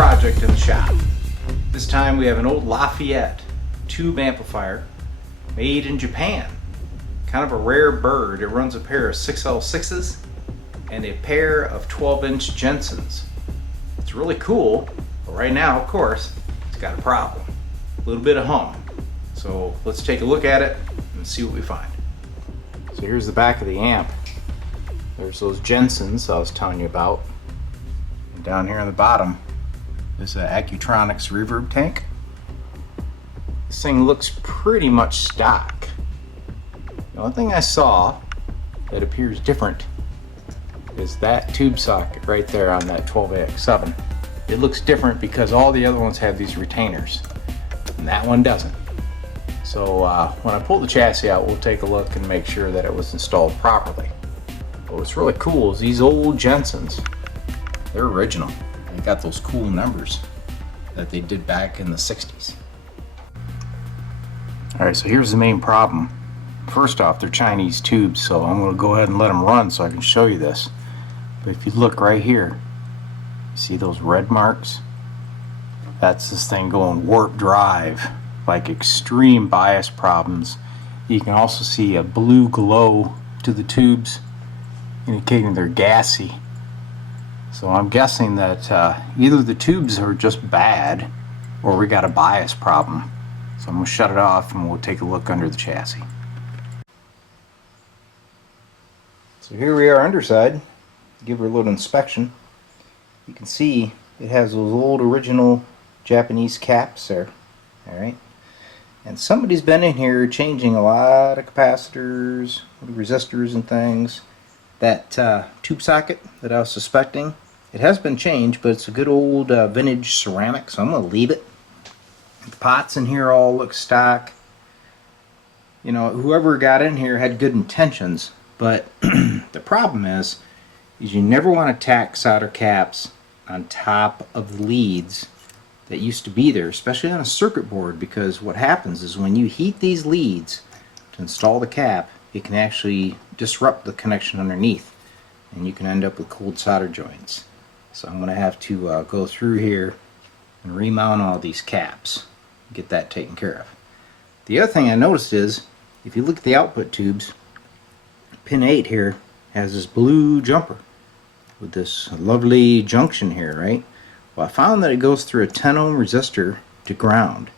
project in the shop. This time we have an old Lafayette Tube amplifier made in Japan. Kind of a rare bird. It runs a pair of 6L6s and a pair of 12-inch Jensens. It's really cool, but right now, of course, it's got a problem. A little bit of hum. So let's take a look at it and see what we find. So here's the back of the amp. There's those Jensens I was telling you about. And down here on the bottom is an Accutronics reverb tank. This thing looks pretty much stock. The only thing I saw that appears different is that tube socket right there on that 12AX7. It looks different because all the other ones have these retainers and that one doesn't. So when I pull the chassis out, we'll take a look and make sure that it was installed properly. But what's really cool is these old Jensens, they're original. They got those cool numbers that they did back in the 60s. Alright, so here's the main problem. First off, they're Chinese tubes, so I'm going to go ahead and let them run so I can show you this. But if you look right here, you see those red marks? That's this thing going warp drive, like extreme bias problems. You can also see a blue glow to the tubes, indicating they're gassy. So I'm guessing that either the tubes are just bad or we got a bias problem. So I'm going to shut it off and we'll take a look under the chassis. So here we are underside. Give her a little inspection. You can see it has those old original Japanese caps there. Alright. And somebody's been in here changing a lot of capacitors, resistors and things. That tube socket that I was suspecting, it has been changed, but it's a good old vintage ceramic, so I'm going to leave it. The pots in here all look stock. You know, whoever got in here had good intentions, but the problem is you never want to tack solder caps on top of the leads that used to be there, especially on a circuit board, because what happens is when you heat these leads to install the cap, it can actually disrupt the connection underneath and you can end up with cold solder joints. So I'm going to have to go through here and remount all these caps, get that taken care of. The other thing I noticed is if you look at the output tubes, pin 8 here has this blue jumper with this lovely junction here, right? Well, I found that it goes through a 10 ohm resistor to ground,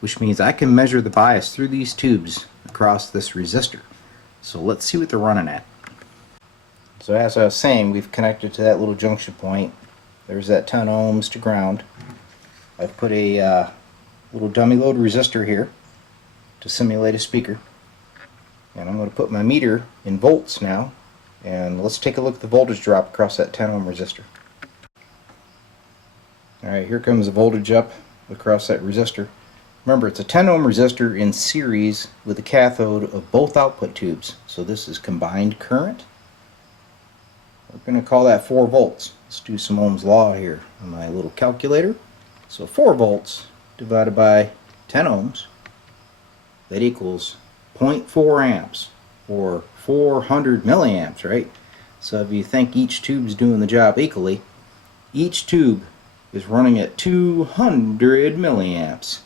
which means I can measure the bias through these tubes across this resistor. So let's see what they're running at. So as I was saying, we've connected to that little junction point. There's that 10 ohms to ground. I've put a little dummy load resistor here to simulate a speaker. And I'm going to put my meter in volts now. And let's take a look at the voltage drop across that 10 ohm resistor. Alright, here comes the voltage up across that resistor. Remember, it's a 10 ohm resistor in series with the cathode of both output tubes. So this is combined current. We're going to call that 4 volts. Let's do some Ohm's law here on my little calculator. So 4 volts divided by 10 ohms, that equals 0.4 amps or 400 milliamps, right? So if you think each tube's doing the job equally, each tube is running at 200 milliamps.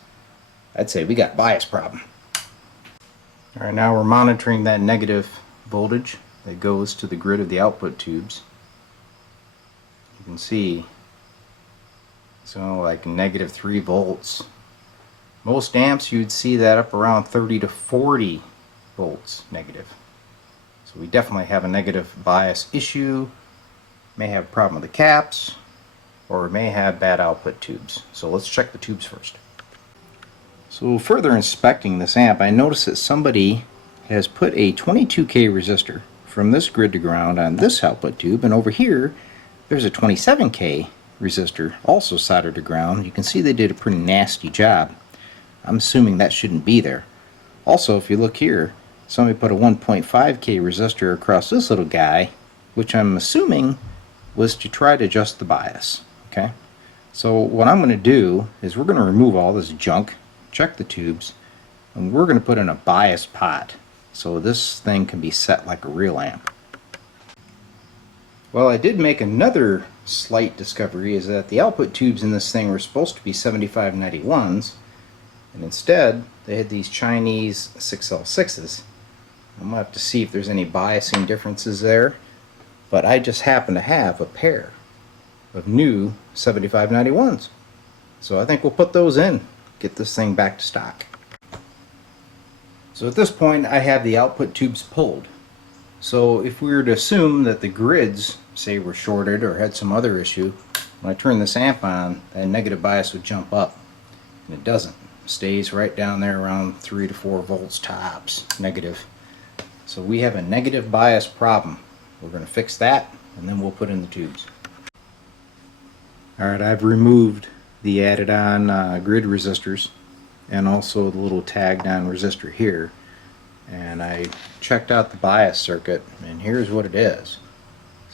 I'd say we got a bias problem. Alright, now we're monitoring that negative voltage that goes to the grid of the output tubes. You can see it's like negative 3 volts. Most amps you'd see that up around 30 to 40 volts negative. So we definitely have a negative bias issue. May have a problem with the caps, or may have bad output tubes. So let's check the tubes first. So further inspecting this amp, I noticed that somebody has put a 22K resistor from this grid to ground on this output tube, and over here there's a 27K resistor also soldered to ground. You can see they did a pretty nasty job. I'm assuming that shouldn't be there. Also, if you look here, somebody put a 1.5K resistor across this little guy, which I'm assuming was to try to adjust the bias. Okay, so what I'm going to do is we're going to remove all this junk, check the tubes, and we're going to put in a bias pot so this thing can be set like a real amp. Well, I did make another slight discovery is that the output tubes in this thing were supposed to be 7591s, and instead they had these Chinese 6L6s. I'm going to have to see if there's any biasing differences there, but I just happen to have a pair of new 7591s. So I think we'll put those in, get this thing back to stock. So at this point I have the output tubes pulled. So if we were to assume that the grids, say, were shorted or had some other issue, when I turn this amp on, that negative bias would jump up. And it doesn't. It stays right down there around 3 to 4 volts tops, negative. So we have a negative bias problem. We're going to fix that, and then we'll put in the tubes. Alright, I've removed the added on grid resistors and also the little tagged on resistor here. And I checked out the bias circuit, and here's what it is.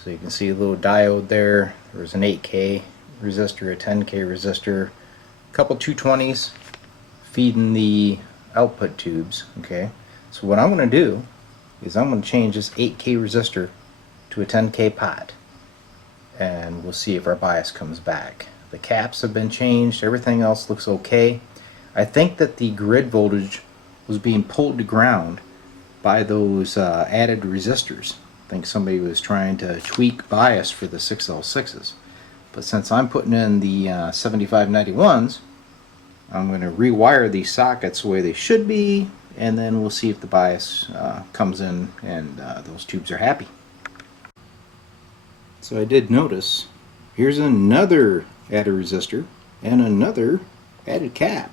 So you can see a little diode there. There's an 8K resistor, a 10K resistor, a couple 220s feeding the output tubes. Okay, so what I'm going to do is I'm going to change this 8K resistor to a 10K pot, and we'll see if our bias comes back. The caps have been changed, everything else looks okay. I think that the grid voltage was being pulled to ground by those added resistors. I think somebody was trying to tweak bias for the 6L6s. But since I'm putting in the 7591s, I'm going to rewire these sockets the way they should be, and then we'll see if the bias comes in and those tubes are happy. So I did notice, here's another added resistor and another added cap.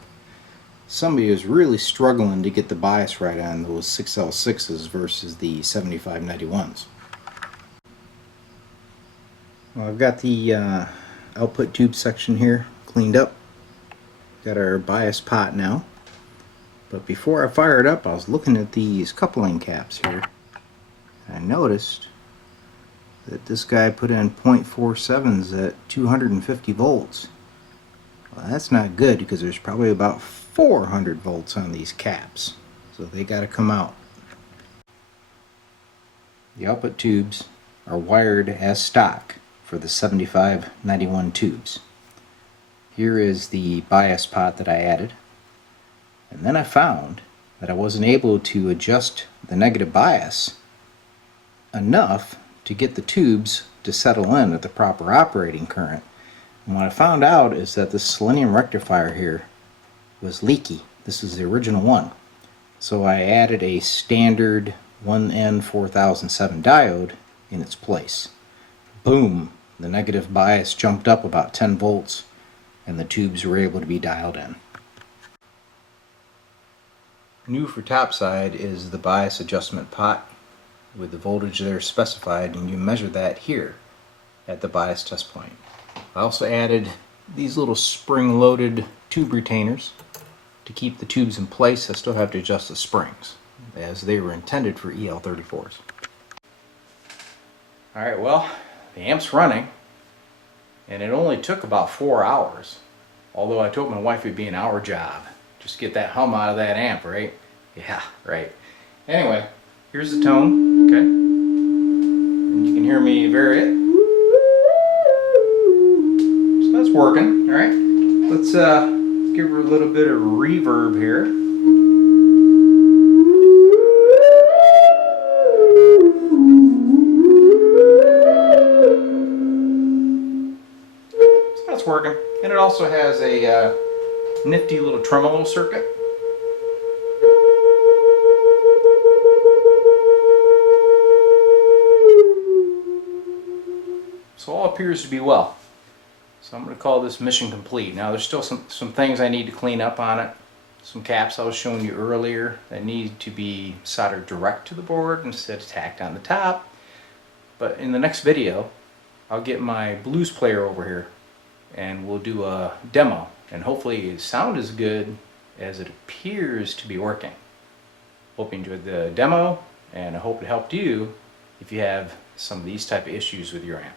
Somebody is really struggling to get the bias right on those 6L6s versus the 7591s. Well, I've got the output tube section here cleaned up. Got our bias pot now. But before I fire it up, I was looking at these coupling caps here. I noticed that this guy put in 0.47s at 250 volts. Well, that's not good because there's probably about 400 volts on these caps, so they got to come out. The output tubes are wired as stock for the 7591 tubes. Here is the bias pot that I added, and then I found that I wasn't able to adjust the negative bias enough to get the tubes to settle in at the proper operating current. And what I found out is that the selenium rectifier here was leaky. This is the original one. So I added a standard 1N4007 diode in its place. Boom! The negative bias jumped up about 10 volts and the tubes were able to be dialed in. New for topside is the bias adjustment pot with the voltage there specified, and you measure that here at the bias test point. I also added these little spring-loaded tube retainers to keep the tubes in place. I still have to adjust the springs as they were intended for EL34s. Alright, well, the amp's running, and it only took about 4 hours. Although I told my wife it'd be an hour job. Just get that hum out of that amp, right? Yeah, right. Anyway, here's the tone, okay? And you can hear me vary it. So that's working, alright? Let's give her a little bit of reverb here. So that's working. And it also has a nifty little tremolo circuit. So all appears to be well. So I'm going to call this mission complete. Now there's still some things I need to clean up on it. Some caps I was showing you earlier that need to be soldered direct to the board instead of tacked on the top. But in the next video, I'll get my blues player over here and we'll do a demo. And hopefully the sound is good as it appears to be working. Hope you enjoyed the demo, and I hope it helped you if you have some of these type of issues with your amp.